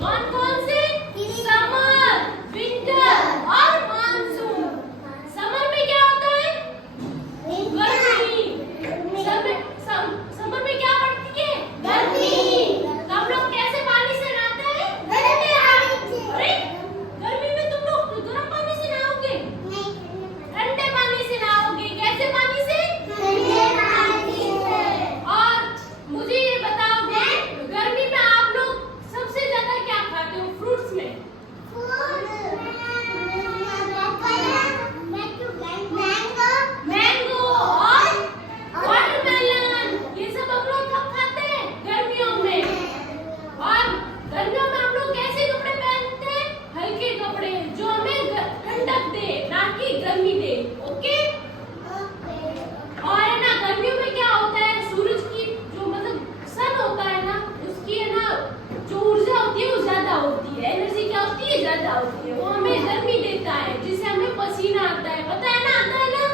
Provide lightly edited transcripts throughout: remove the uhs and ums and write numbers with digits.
कौन कौन से? समर, विंटर और मानसून। समर में क्या होता है? गर्मी। समर में क्या पड़ती है? गर्मी। तो हम लोग कैसे पानी से नहाते हैं? अरे गर्मी में तुम लोग गर्म पानी से नहाओगे? ठंडे पानी से नहाओगे। कैसे पानी से? ठंडे पानी से। और मुझे ये बताओगे गर्मी में आप लोग सबसे ज्यादा क्या खाते हो फ्रूट्स में? मैंगो और वाटरमेलन। ये सब हम लोग कब खाते हैं? गर्मियों में। और गर्मियों में हम लोग कैसे कपड़े पहनते हैं? हल्के कपड़े जो हमें ठंडक दे, ना कि गर्मी दे। ओके? और है ना गर्मियों में क्या होता है? सूरज की जो मतलब सन होता है ना, उसकी है ना जो ऊर्जा होती है वो ज्यादा होती है। एनर्जी क्या होती है? ज्यादा होती है। वो हमें गर्मी देता है जिससे हमें पसीना आता है। पता है ना? आता है ना?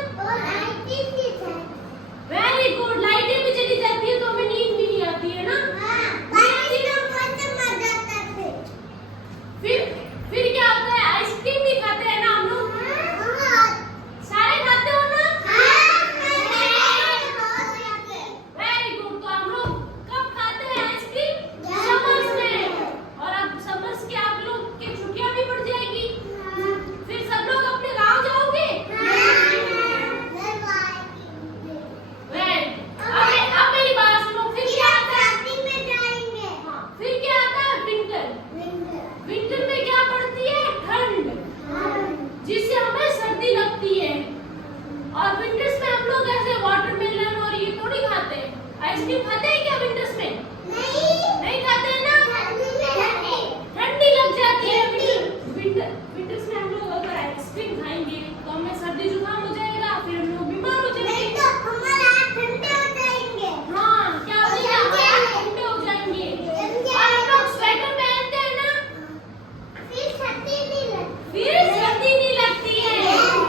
Very good. लाइटें भी चली जाती है तो हमें नींद भी नहीं आती है ना? फिर क्या होता है? आइसक्रीम भी खाते हैं ना हम लोग? सारे खाते हो ना? Very good. तो हम लोग कब खाते हैं आइसक्रीम? समर्स में। और अब समर्स के आप लोग की छुट्टियां भी बढ़ जाएगी। फिर सब लोग अपने गांव जाओगे? अब मेरी बात सुनो। फिर क्या आता है? हाँ, फिर क्या आता है? विंटर। विंटर में क्या पड़ती है? ठंड, जिससे हमें सर्दी लगती है। और विंटर्स में हम लोग ऐसे वाटरमेलन और ये थोड़ी खाते हैं। आइसक्रीम खाते हैं क्या विंटर्स में? नहीं खाते हैं ना? ठंडी लग जाती है। विंटर्स में हम लोग अगर आइसक्रीम खाएंगे तो हमें सर्दी जुकाम हो जाएगा, फिर हम लोग बीमार हो जाएंगे। हाँ, क्या हो जाएगा? ठंडे हो जाएंगे। और हम लोग स्वेटर पहनते हैं ना, फिर सर्दी नहीं लगती है। हाँ।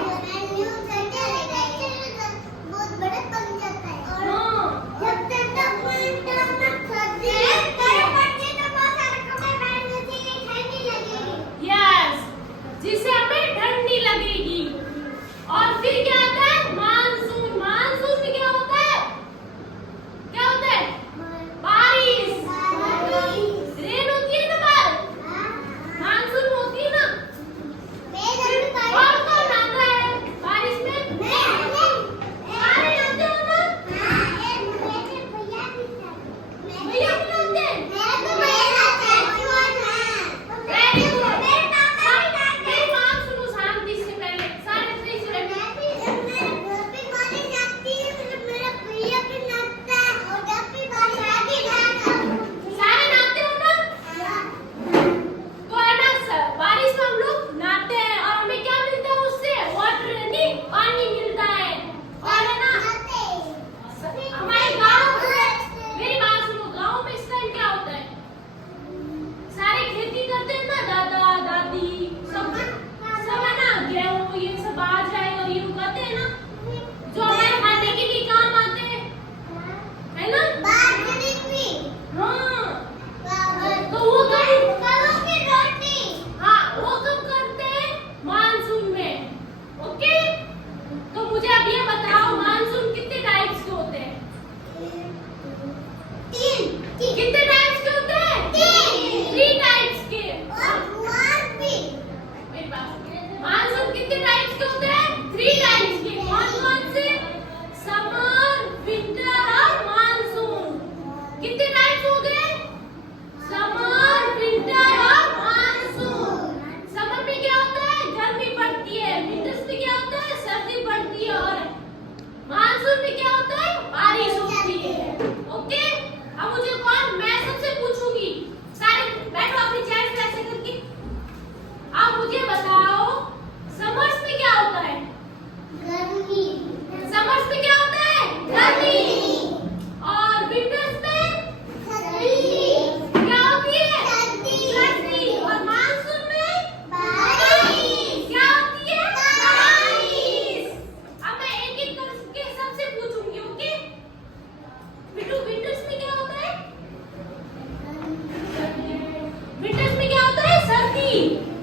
की